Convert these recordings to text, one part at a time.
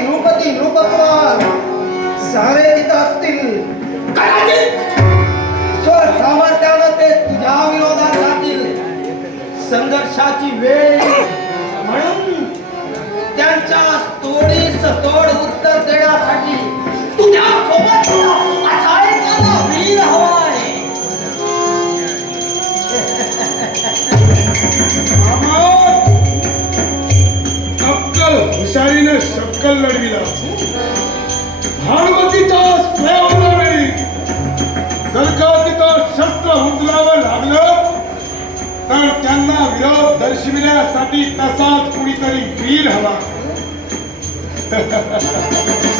नृपती नृपमान सारे इथं असतील. स्वसामर्थ्यानं ते तुझ्या विरोधात जातील संघर्षाची वेळ म्हणून त्यांच्या तोडी सतोड उत्तर देण्यासाठी तुझ्या सोबत असा एखादा वीर हवा लढविला. भानुमतीच्या स्वयंला वेळी तर त्यांना विरोध दर्शविण्यासाठी तसाच कुणीतरी वीर हवा.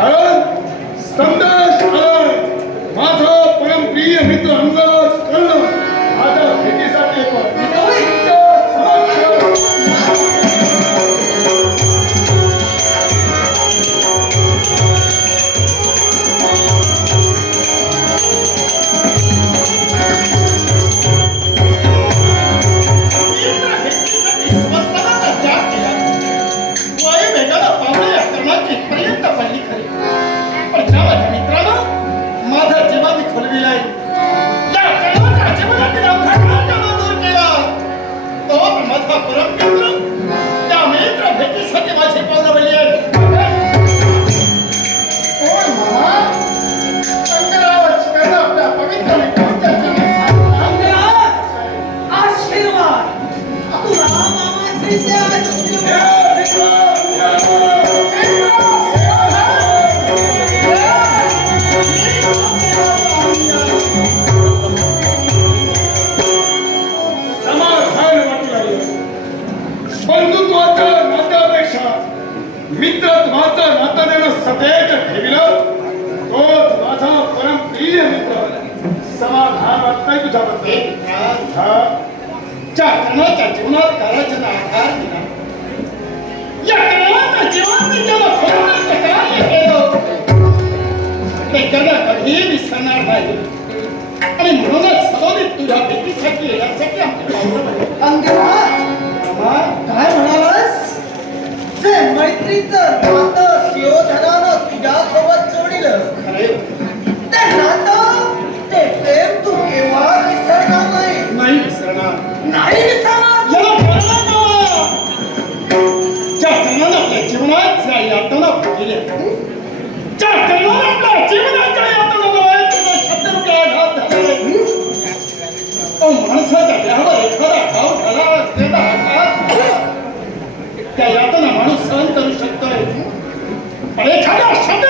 Stand up. ऐकायला कधी विसरणार नाही. आणि म्हणूनच सलोदित तुझ्या भेटीसाठी येण्यासाठी काय म्हणालास? जे मैत्रीचं नातं सियोधनानं तुझ्यासोबत जोडीलं. खरे ते नातं ते प्रेम तू केव्हा विसरणार नाही? नाही विसरणार. नाही विसरणार? याला कळलं का? ज्या तरुणाला जीवनात त्या यातना माणूस सहन करू शकतोय. पण एखादा शब्द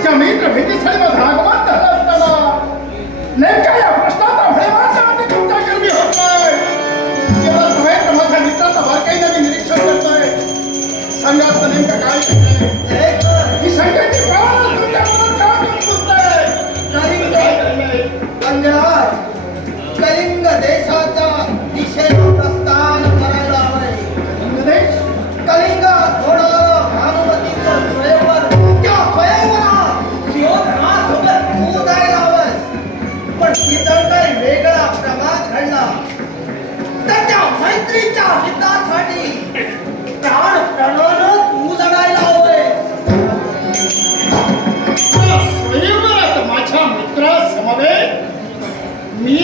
मुखातून एक शब्द बाहेर पडले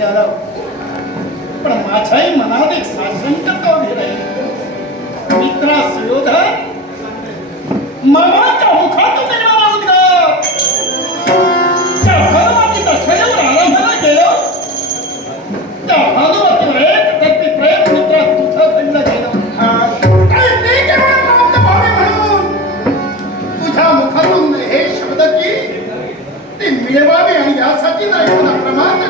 माझ्याही पण माझ्याही मनात एक साशंकता उभी मित्रा सुयोधन मामाच्या मुखातून निघाला उद्गार त्या त्या भानुमतीवर एक प्रेम मित्रा तुझं घडलं गेलं आणि ते केवळ प्राप्त व्हावे म्हणून. तुझ्या मुखातून हे शब्द की ते मिळवावे आणि यासाठी नाही प्रमाण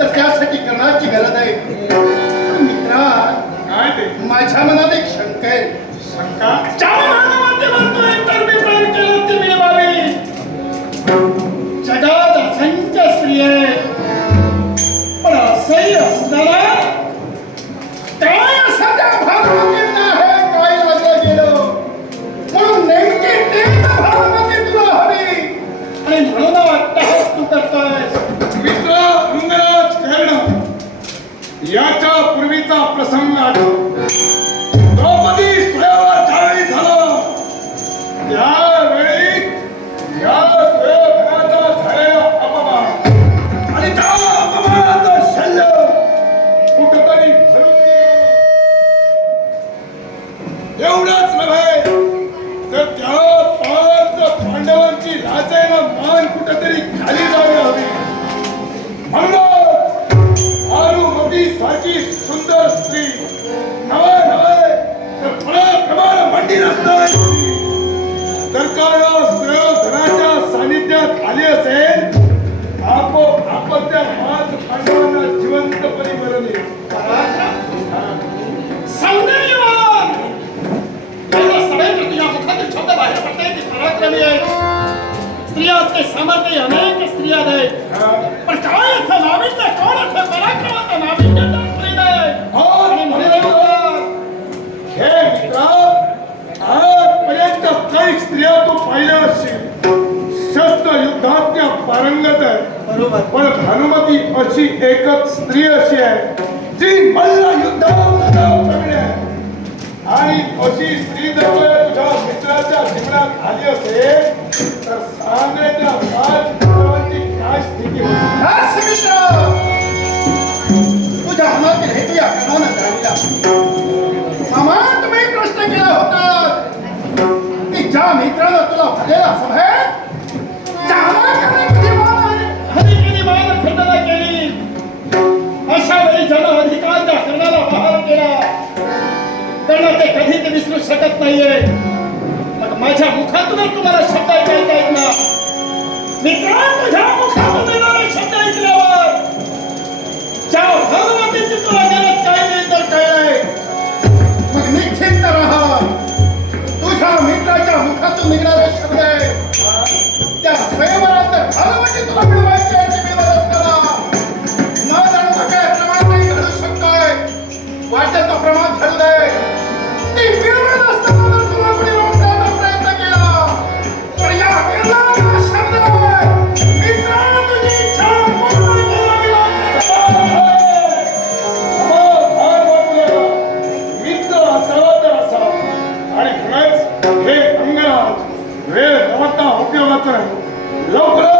तर त्यासाठी करण्याची गरज आहे. मित्रा काय ते? माझ्या मनात एक शंका आहे. शंका? जगात असंख्य स्त्री आहे पण असंही असताना काय आहे स्त्रिया ते सामर्थ्य अनेक स्त्रिया आहेत पण काय असं नाविन्य कोण असं पराक्रमाचं नाविन्य तर स्त्री नाही आणि म्हणून म्हणतात, हे मित्रा आजपर्यंत काही स्त्रिया तू पाहिल्या असशील शस्त्र युद्धात त्या पारंगत आहे बरोबर पण भानुमती अशी एकच स्त्री अशी आहे जी मल्ल युद्धात प्रवीण आहे आणि अशी स्त्री जर तुझ्या मित्राच्या जीवनात आली असेल तर सांगायच्या पाच मित्रांची काय स्थिती होती? तुझ्या मनातील हेतू या कर्णानं जाणला मामा तुम्ही प्रश्न केला होता. विसरू नाहीये. मग माझ्या मुखातूनच तुम्हाला शब्द ऐकायचा आहेत ना मित्रा माझ्या मुखातून Não